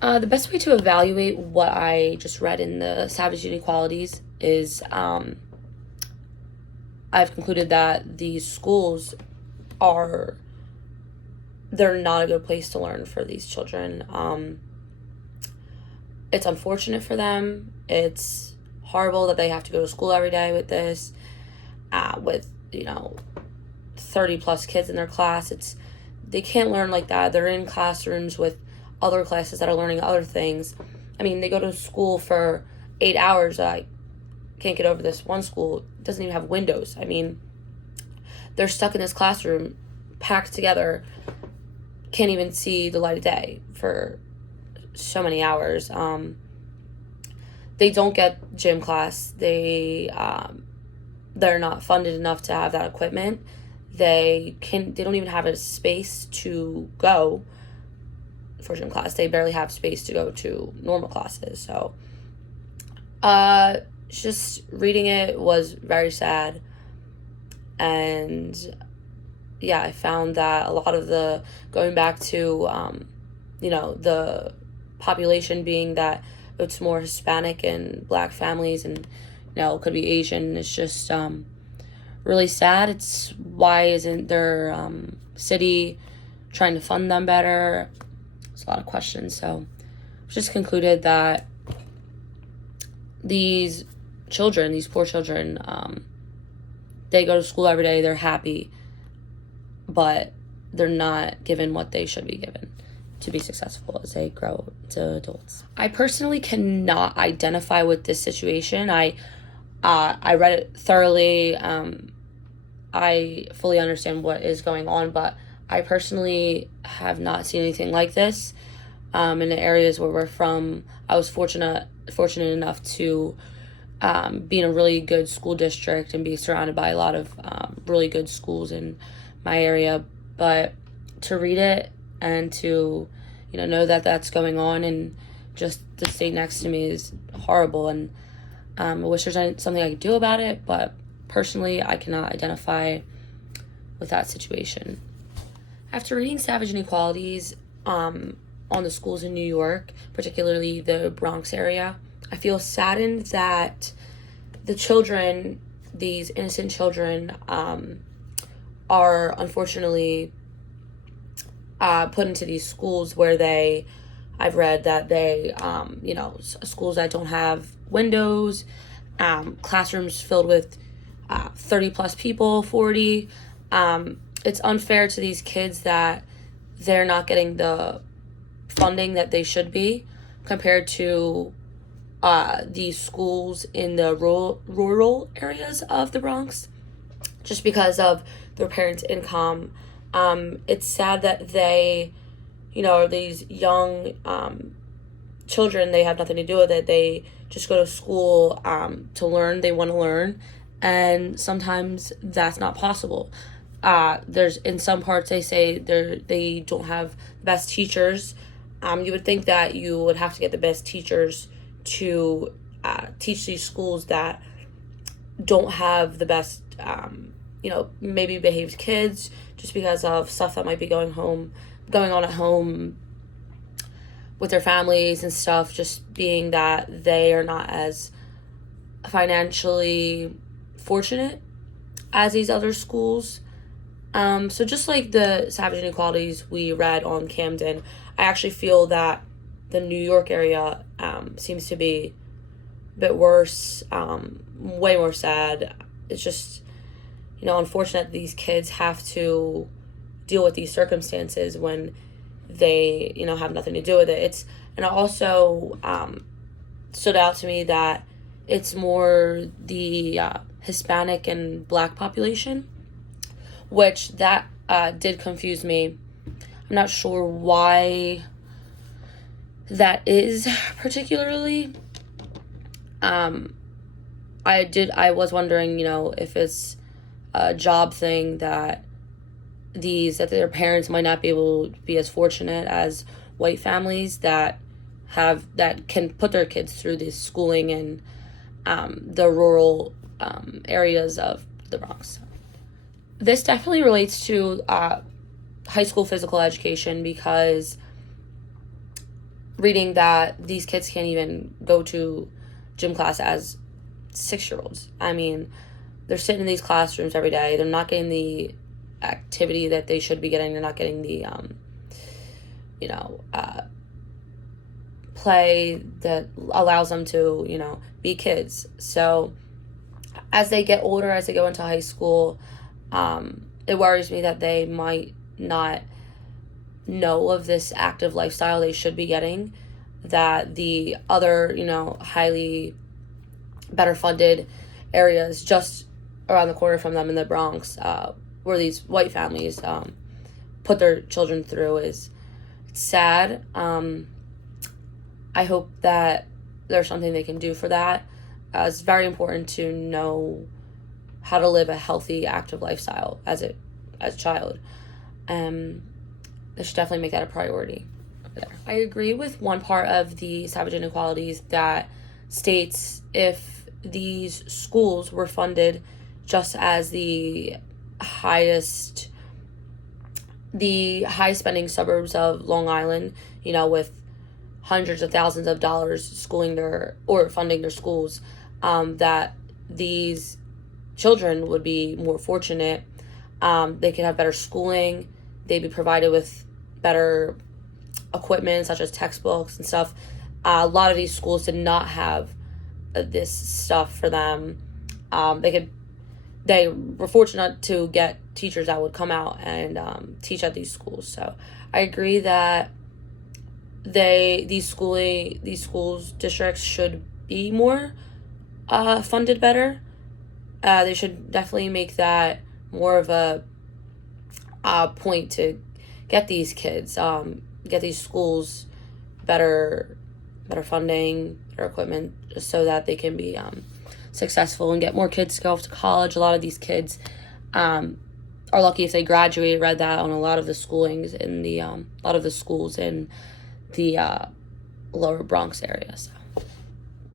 The best way to evaluate what I just read in the Savage Inequalities is I've concluded that these schools are they're not a good place to learn for these children. It's unfortunate for them. It's horrible that they have to go to school every day with this, with 30 plus kids in their class. They can't learn like that. They're in classrooms with other classes that are learning other things. I mean, they go to school for 8 hours. I can't get over this. One school doesn't even have windows. I mean, they're stuck in this classroom, packed together, can't even see the light of day for so many hours. They don't get gym class. They're not funded enough to have that equipment. They don't even have a space to go for gym class. They barely have space to go to normal classes. So just reading it was very sad. And yeah, I found that a lot of the going back to the population being that it's more Hispanic and Black families, and it could be Asian. It's just really sad. It's why isn't their city trying to fund them better? There's a lot of questions. So I've just concluded that these poor children, they go to school every day. They're happy, but they're not given what they should be given to be successful as they grow to adults. I personally cannot identify with this situation. I read it thoroughly. I fully understand what is going on, but I personally have not seen anything like this. In the areas where we're from, I was fortunate enough to be in a really good school district and be surrounded by a lot of really good schools in my area. But to read it and to know that that's going on and just the state next to me is horrible, and I wish there's something I could do about it, but personally I cannot identify with that situation. After reading Savage Inequalities on the schools in New York, particularly the Bronx area, I feel saddened that the children, these innocent children, are unfortunately put into these schools where I've read that schools that don't have windows, classrooms filled with 30 plus people, 40. It's unfair to these kids that they're not getting the funding that they should be compared to these schools in the rural areas of the Bronx, just because of their parents' income. It's sad that they, these young children, they have nothing to do with it. They just go to school to learn. They want to learn, and sometimes that's not possible. There's in some parts they say they don't have the best teachers. You would think that you would have to get the best teachers to teach these schools that don't have the best, maybe behaved kids, just because of stuff that might be going on at home with their families and stuff, just being that they are not as financially fortunate as these other schools. So just like the Savage Inequalities we read on Camden, I actually feel that the New York area seems to be a bit worse, way more sad. It's just, unfortunate these kids have to deal with these circumstances when they, have nothing to do with it. And it also stood out to me that it's more the Hispanic and Black population, which that did confuse me. I'm not sure why that is particularly. I was wondering, if it's a job thing that their parents might not be able to be as fortunate as white families that can put their kids through this schooling in the rural areas of the Bronx. This definitely relates to high school physical education, because reading that these kids can't even go to gym class as 6-year-olds. I mean, they're sitting in these classrooms every day. They're not getting the activity that they should be getting. They're not getting the, play that allows them to, be kids. So as they get older, as they go into high school, it worries me that they might not know of this active lifestyle they should be getting, that the other, highly better funded areas just around the corner from them in the Bronx, where these white families put their children through, is sad. I hope that there's something they can do for that. It's very important to know how to live a healthy, active lifestyle as a child. They should definitely make that a priority over there. I agree with one part of the Savage Inequalities that states if these schools were funded just as the high spending suburbs of Long Island, with hundreds of thousands of dollars funding their schools, that these children would be more fortunate. They could have better schooling. They'd be provided with better equipment, such as textbooks and stuff. A lot of these schools did not have this stuff for them. They were fortunate to get teachers that would come out and teach at these schools. So I agree that these schools districts should be more funded better. They should definitely make that more of a point to get these kids, get these schools better funding, better equipment, just so that they can be successful and get more kids to go off to college. A lot of these kids are lucky if they graduate. Read that on a lot of the schoolings in a lot of the schools in the lower Bronx area. So